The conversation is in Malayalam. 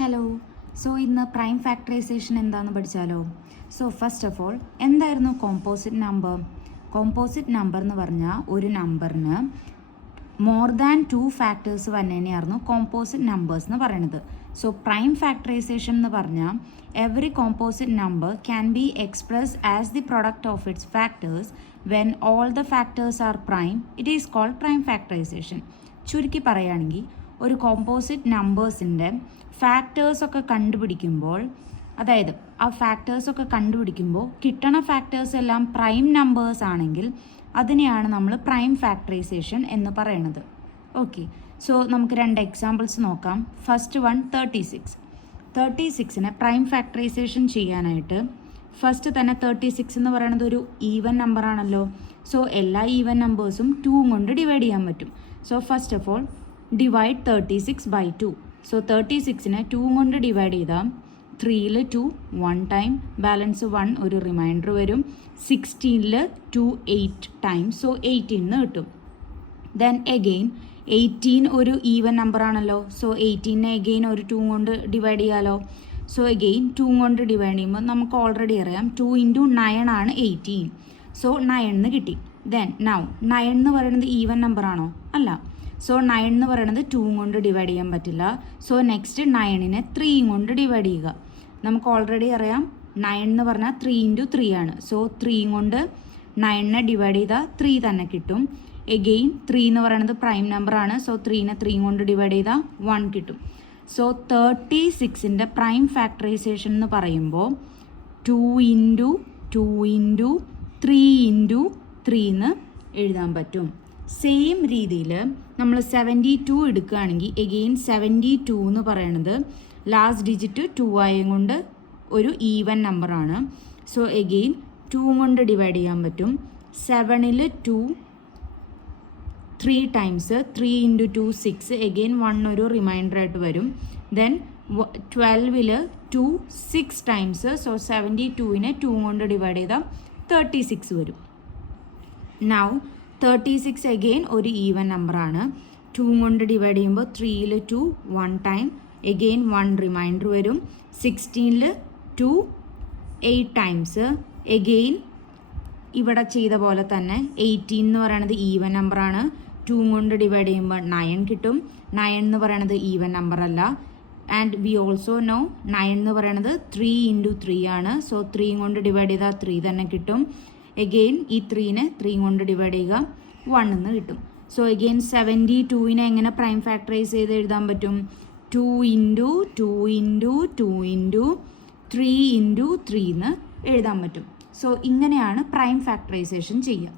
ഹലോ. സോ ഇന്ന് പ്രൈം ഫാക്ടറൈസേഷൻ എന്താണെന്ന് പഠിച്ചാലോ. സോ ഫസ്റ്റ് ഓഫ് ഓൾ എന്തായിരുന്നു കോമ്പോസിറ്റ് നമ്പർ? കോമ്പോസിറ്റ് നമ്പർ എന്ന് പറഞ്ഞാൽ ഒരു നമ്പറിന് മോർ ദാൻ 2 ഫാക്ടേഴ്സ് വന്നതിനെയായിരുന്നു കോമ്പോസിറ്റ് നമ്പേഴ്സ് എന്ന് പറയുന്നത്. സോ പ്രൈം ഫാക്ടറൈസേഷൻ എന്ന് പറഞ്ഞാൽ every composite number can be express as the product of its factors when all the factors are prime. It is called prime factorisation. ചുരുക്കി പറയുകയാണെങ്കിൽ ഒരു കോമ്പോസിറ്റ് നമ്പേഴ്സിൻ്റെ ഫാക്ടേഴ്സൊക്കെ കണ്ടുപിടിക്കുമ്പോൾ, അതായത് ആ ഫാക്ടേഴ്സൊക്കെ കണ്ടുപിടിക്കുമ്പോൾ കിട്ടണ ഫാക്ടേഴ്സ് എല്ലാം പ്രൈം നമ്പേഴ്സ് ആണെങ്കിൽ അതിനെയാണ് നമ്മൾ പ്രൈം ഫാക്ടറൈസേഷൻ എന്ന് പറയുന്നത്. ഓക്കെ, സോ നമുക്ക് 2 എക്സാമ്പിൾസ് നോക്കാം. First one 36. 36നെ പ്രൈം ഫാക്ടറൈസേഷൻ ചെയ്യാനായിട്ട് ഫസ്റ്റ് തന്നെ 36 എന്ന് പറയുന്നത് ഒരു ഈവൻ നമ്പറാണല്ലോ. സോ എല്ലാ ഈവൻ നമ്പേഴ്സും 2 കൊണ്ട് ഡിവൈഡ് ചെയ്യാൻ പറ്റും. So first of all divide 36 by 2. So 36നെ 2 കൊണ്ട് ഡിവൈഡ് ചെയ്താൽ 3ൽ 2 1 ടൈം, ബാലൻസ് 1 ഒരു റിമൈൻഡർ വരും. 16ൽ 2 8 ടൈംസ്, സോ 18 കിട്ടും. ദെൻ എഗെയിൻ 18 ഒരു ഈവൻ നമ്പർ ആണല്ലോ. സോ 18നെ എഗെയിൻ ഒരു 2 കൊണ്ട് ഡിവൈഡ് ചെയ്യാലോ. സോ എഗെയിൻ 2 കൊണ്ട് ഡിവൈഡ് ചെയ്യുമ്പോൾ നമുക്ക് ഓൾറെഡി അറിയാം 2 × 9 ആണ് 18. സോ 9 കിട്ടി. ദെൻ നൗ 9 എന്ന് പറയുന്നത് ഈവൻ നമ്പർ ആണോ? അല്ല. സോ 9 എന്ന് പറയുന്നത് 2 കൊണ്ട് ഡിവൈഡ് ചെയ്യാൻ പറ്റില്ല. സോ നെക്സ്റ്റ് 9നെ 3 കൊണ്ട് ഡിവൈഡ് ചെയ്യുക. നമുക്ക് ഓൾറെഡി അറിയാം 9 എന്ന് പറഞ്ഞാൽ 3 × 3 ആണ്. സോ 3 കൊണ്ട് 9നെ ഡിവൈഡ് ചെയ്താൽ 3 തന്നെ കിട്ടും. എഗെയിൻ 3 എന്ന് പറയുന്നത് പ്രൈം നമ്പർ ആണ്. സോ 3നെ 3 കൊണ്ട് ഡിവൈഡ് ചെയ്താൽ 1 കിട്ടും. സോ 36ൻ്റെ പ്രൈം ഫാക്ടറൈസേഷൻ എന്ന് പറയുമ്പോൾ 2 × 2 × 3 × 3 എന്ന് എഴുതാൻ പറ്റും. സെയിം രീതിയിൽ നമ്മൾ 72 എടുക്കുകയാണെങ്കിൽ എഗെയിൻ 72 എന്ന് പറയുന്നത് ലാസ്റ്റ് ഡിജിറ്റ് 2 ആയതുകൊണ്ട് ഒരു ഈവൻ നമ്പറാണ്. സോ എഗെയിൻ 2 കൊണ്ട് ഡിവൈഡ് ചെയ്യാൻ പറ്റും. 7ൽ 2 3 ടൈംസ്, 3 × 2 6, എഗെയിൻ 1 ഒരു റിമൈൻഡർ ആയിട്ട് വരും. ദെൻ 12ൽ 2 6 ടൈംസ്, സോ 72നെ 2 കൊണ്ട് ഡിവൈഡ് ചെയ്താൽ 36 വരും. നൗ 36 എഗെയിൻ ഒരു ഈവൻ നമ്പറാണ്. 2 കൊണ്ട് ഡിവൈഡ് ചെയ്യുമ്പോൾ 3ൽ 2 1 ടൈം, എഗെയിൻ 1 റിമൈൻഡർ വരും. 16ൽ 2 8 ടൈംസ്, എഗെയിൻ ഇവിടെ ചെയ്ത പോലെ തന്നെ 18 എന്ന് പറയുന്നത് ഈവൻ നമ്പറാണ്. 2 കൊണ്ട് ഡിവൈഡ് ചെയ്യുമ്പോൾ 9 കിട്ടും. 9 എന്ന് പറയുന്നത് ഈവൻ നമ്പർ അല്ല. ആൻഡ് വി ഓൾസോ നോ 9 എന്ന് പറയുന്നത് 3 × 3 ആണ്. സോ 3 കൊണ്ട് ഡിവൈഡ് ചെയ്താൽ 3 തന്നെ കിട്ടും. എഗെയിൻ ഈ 3നെ 3 കൊണ്ട് ഡിവൈഡ് ചെയ്യുക, 1 എന്ന് കിട്ടും. സോ എഗെയിൻ 72നെ എങ്ങനെ പ്രൈം ഫാക്ടറൈസ് ചെയ്ത് എഴുതാൻ പറ്റും? 2 × 2 × 2 × 3 × 3 എന്ന് എഴുതാൻ പറ്റും. സോ ഇങ്ങനെയാണ് പ്രൈം ഫാക്ടറൈസേഷൻ ചെയ്യുക.